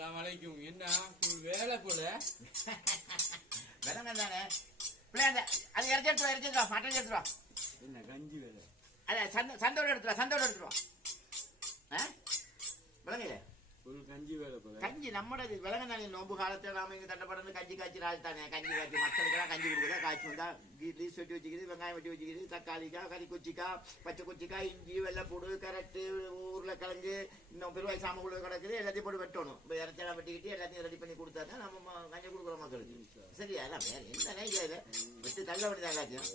அஸ்ஸலாமு அலைக்கும். என்ன வேலை போல விலங்க தானே பிள்ளை அது இறச்சி எடுத்துருவா மட்டன் எடுத்துருவா. என்ன கஞ்சி வேலை? அத சந்தோட எடுத்துருவா விலங்கு ஒரு கஞ்சி வேலை போல. கஞ்சி நம்மளது விலங்கு தானே. நோம்பு காலத்தில் நாம இங்க தட்டப்படணும் கஞ்சி காய்ச்சி ஆள் தானே. கஞ்சி காய்ச்சி மக்களுக்கெல்லாம் கஞ்சி கொடுக்குறா. காய்ச்சி வந்தா லீஸ் வெட்டி வச்சுக்கிது, வெங்காயம் வெட்டி வச்சுக்கிது, தக்காளிக்காய், கறி கொச்சிக்காய், பச்சை கொச்சிக்காய், இஞ்சி, வெள்ளைப்பூடு, கரட்டு, உருளைக்கிழங்கு, இன்னும் பெருவாய் சாம உள்ள கிடக்குது. எல்லாத்தையும் போட்டு வெட்டணும். இப்போ இறச்செல்லாம் வெட்டிக்கிட்டு எல்லாத்தையும் ரெடி பண்ணி கொடுத்தா தான் நம்ம கஞ்சி கொடுக்குறோம் மக்களுக்கு. சரியா? அதான் வேற எந்த நைஜாது வெட்டி தள்ள வேண்டியதான் எல்லாத்தையும்.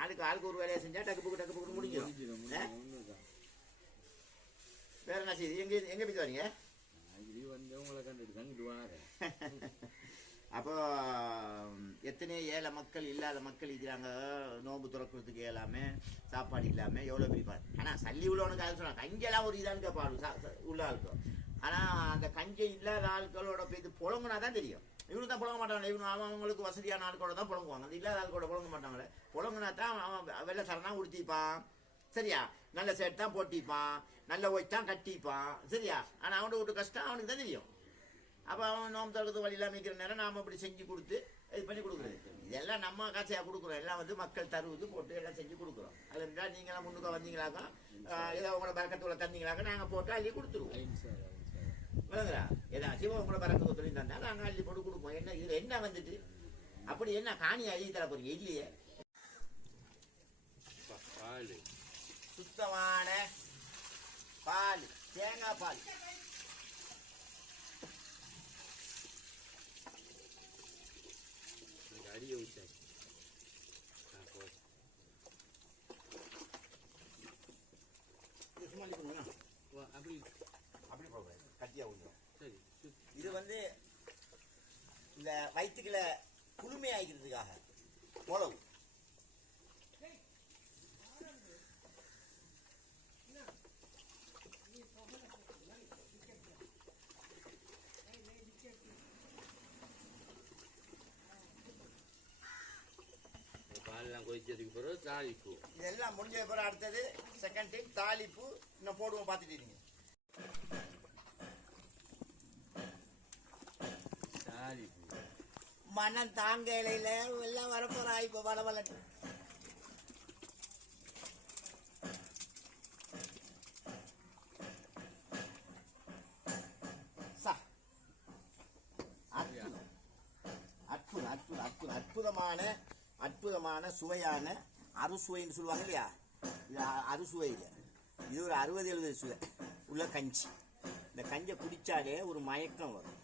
ஆளுக்கு ஒரு வேலையை செஞ்சா டக்கு புக்கு முடிஞ்சிடும். வேற என்ன செய்யுது? எங்க போய் வரீங்க? அப்போ எத்தனை ஏழை மக்கள் இல்லாத மக்கள் இருக்கிறாங்க. நோம்பு துறக்கிறதுக்கு இயலாம, சாப்பாடு இல்லாம எவ்வளவு பிரிப்பாரு. ஆனா சல்லி உள்ளவனுக்கு அது சொன்னா கஞ்செல்லாம் ஒரு இதான்னு கேட்பாடு உள்ள ஆளுக்கும். ஆனா அந்த கஞ்சை இல்லாத ஆட்களோட போய் புழங்குனா தான் தெரியும். இவனு தான் புழங்க மாட்டாங்க. இவனு அவங்களுக்கு வசதியான ஆட்களோட தான் புழங்குவாங்க. அது இல்லாத ஆட்களோட புழங்க மாட்டாங்களே. புழங்குனா தான் அவன் வெள்ளை சரணா உடுத்திப்பான். சரியா? நல்ல சேட் தான் போட்டிப்பான், நல்ல ஒய் தான் கட்டிப்பான். சரியா? ஆனால் அவனுக்கு ஒரு கஷ்டம் அவனுக்கு தான் தெரியும். அப்போ அவன் நோம்பு தடுக்கிறது வழியில் அமைக்கிற நேரம் நாம் இப்படி செஞ்சு கொடுத்து இது பண்ணி கொடுக்குறது. இதெல்லாம் நம்ம காசையாக கொடுக்குறோம். எல்லாம் வந்து மக்கள் தருவது போட்டு எல்லாம் செஞ்சு கொடுக்குறோம். அதில் இருந்தால் நீங்களாம் முன்னுக்க வந்தீங்களாக்கா, ஏதோ உங்களோட பறக்கத்துக்குள்ள தந்தீங்களாக்கா நாங்கள் போட்டு அள்ளி கொடுத்துருவோம். விளங்குறா? ஏதாச்சும் உங்களோட பறக்கத்து சொல்லி தந்தால் நாங்கள் அள்ளி போட்டு கொடுப்போம். என்ன இதில் என்ன வந்துட்டு அப்படி என்ன காணியை அள்ளி தர போறீங்க? இல்லையே. சுத்தமான பால், தேங்காய் பால். அடியை ஊற்ற அப்படி அப்படி போகக்கூடாது, கட்டியா ஊற்றும். சரி. இது வந்து இந்த வயிற்றுக்குள்ள குளுமை ஆகிக்கிறதுக்காக உழவு. கொதிச்சதுக்கு பிறகு தாளிப்பு. இதெல்லாம் முடிஞ்ச பிறகு அடுத்தது செகண்ட் டைம் தாளிப்பு இன்னும் போடுவோம். பார்த்துட்டீங்க தாளிப்பு மனம் தாங்க இலையில எல்லாம் வரப்போறா. இப்போ வளவலட்டு அற்புதமான சுவையான அறுசுவைன்னு சொல்லுவாங்க இல்லையா? இது அறுசுவை இல்லை, இது ஒரு 60-70 சுவை உள்ள கஞ்சி. இந்த கஞ்சை குடித்தாலே ஒரு மயக்கம் வரும்.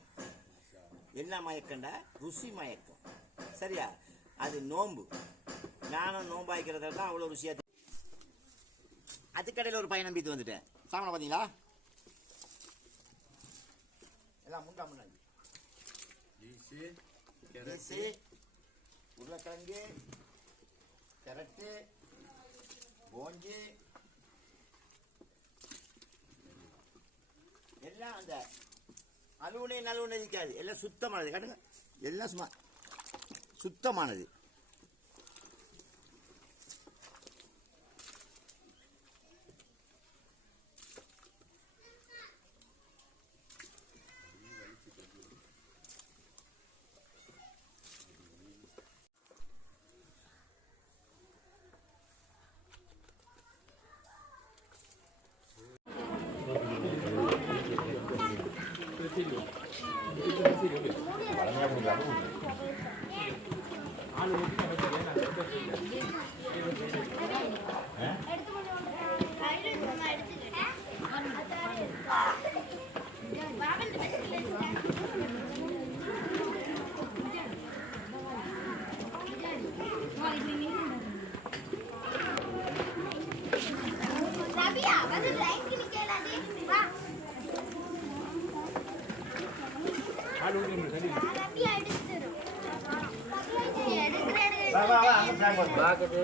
என்ன மயக்கண்டா? ருசி மயக்கம். சரியா? அது நோம்பு. நானும் நோம்பாய்க்கிறத தான் அவ்வளோ ருசியாக. அதுக்கடையில் ஒரு பையன் நம்பிட்டு வந்துட்டேன். சாமனை பார்த்தீங்களா? எல்லாம் முன்னாடி உருளைக்கிழங்கு, கேரட்டு, போஞ்சி எல்லாம் அந்த அலுவனை நலுவனை இருக்காது. எல்லாம் சுத்தமானது. காட்டுங்க, எல்லாம் சும்மா சுத்தமானது. பாக்கட்டு